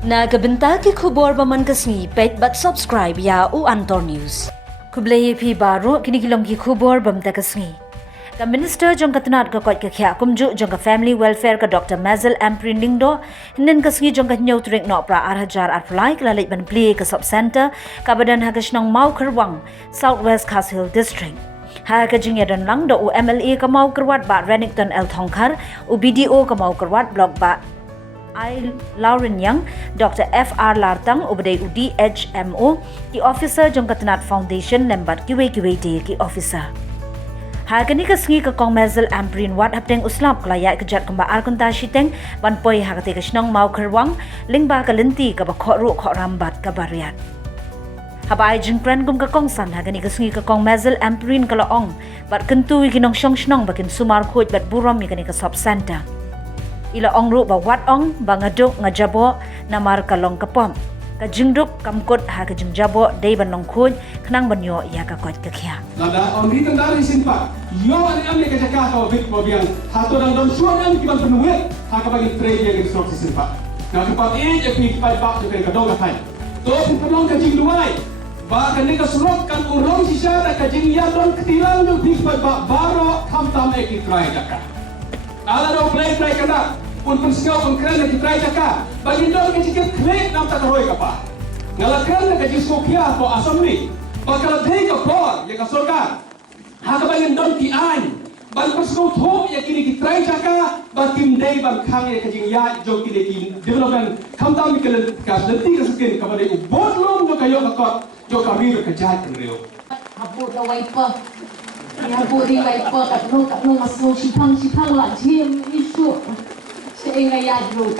Na kabenta ki khubor baman kasni pet but subscribe ya u Antor News. Kublai phi baru kini kilong ki khubor bam ta kasni. Ka minister jong katnat ka kot ka khya kumju jong ka family welfare ka Dr. Ampreen Lyngdoh nen kasni jong ka nyau trek no pra arhajar arflai ka lait ban play ka sub center ka badan hagasnong mau kerwang Southwest Khas Hill District. Ha ka jing yadan Lyngdoh u MLA ka mau kerwat ba Renington L Thongkhar u BDO ka mau kerwat blok ba I Lauren Young, Dr. F.R. Lartang, ubday DHMO, ki officer jong Katanat Foundation lembat kiwe day ki officer. Hagani ka sngi ka kong Mezel Ampreen wat hapteng uslap klaya kejat kamba arkunta shiteng ban poi hagate ka shnong mau kerwang lingba ka lenti ka ba khotru khotrambat ka bariat. Habai jing pren gum ka kong san hagani ka sngi ka kong Mezel Ampreen ka laong bat kentu ginong shnong bakin sumar khoj bat buram mi ka sub center. Ila ong ru ba wat ong ba ngaduk ngajabo namar kalong kapom ka jingduk kamkot ha ka jingjabo dei ban long khoj khnang banyo ya ka kot ka khya nada om ri tandari sinpa yo ani amne ka jaka ka bit mo biang hato dang dom suan am ki ban penuwe ha ka bagi trade yang instruksi sinpa na ka pat e je pi pai bak je ka dong ka thai to pun pelong ka jingduai ba ka ne ka surok kan urong sisa da ka jing ya dong ketilang jo pi pai bak baro kham tam e ki try jaka ala do play kada pun sengau pun keren lagi try jaka bagi dong ke jikit klik nam tak roi kapa ngala keren ke jisuk ya po asam ni bakal dei ka por ya ka sorga ha ka bagi dong ti an ban sengau tho ya kini ki try jaka bakim dei ban khang ya ka jing ya jo kini ki development kham tam mi kelen ka lenti ka skin ka bade u bot lom jo ka yo ka kot jo ka ri ka jat kan reo habut da wiper ya buri wiper kat no masno sipang la jim isu seing ayat ru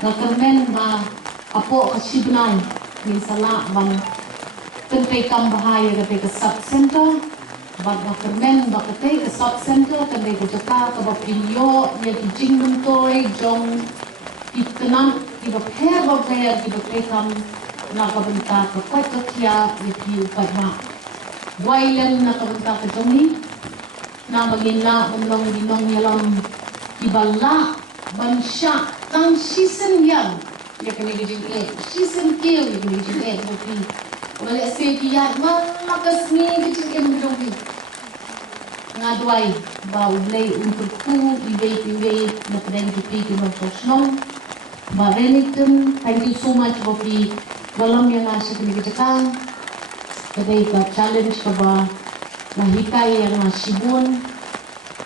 ngakermen ba apo kasibnai min sala bang tentai kam bahaya ke ke sub center ba ngakermen ba ke sub center tentai ko jaka ka ba pilio ya jing mentoi jong itnan ki ba pher ki ba kam na ka benta ka kwat ka kia ya ki upadma wailan na ka benta ka jongi na magina unong dinong yalam iballa bansha tang season yang ya kini gijing season kill ya kini gijing tapi wala se kiya malakas ni gijing mudong ngaduai ba ulay untuk tu ibay na pwedeng kipiki mag-sosnong ba Renington, thank you so much Bopi walang yang nasa kini gijang kadai ka challenge ka ba nahikay yang nasibun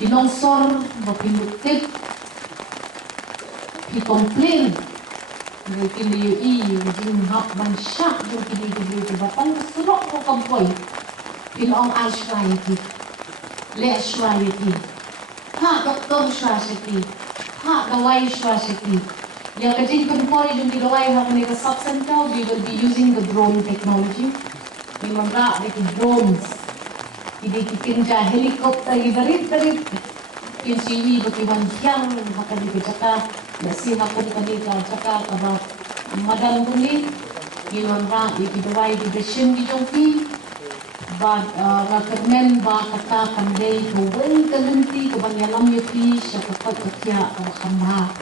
pinongsor Bopi luktip he complain may kili yung hap man siya yung kili batang sunok mo kampoy pinong ashwayati le ashwayati ha doktor shwayati ha gawai shwayati yung kajing kampoy yung gawai ha kanila sub center we will be using the drone technology may mga drones hindi kikinja helicopter ibarit kinsiwi butiwan hiyang makadibijaka nasi hapon kanita tsaka kaba madang bulit gilwan ra ikidawai di besin di jongki ba rakermen ba kata kanday huwag kalunti kabang yalam yupi siya kapag katya kawakamha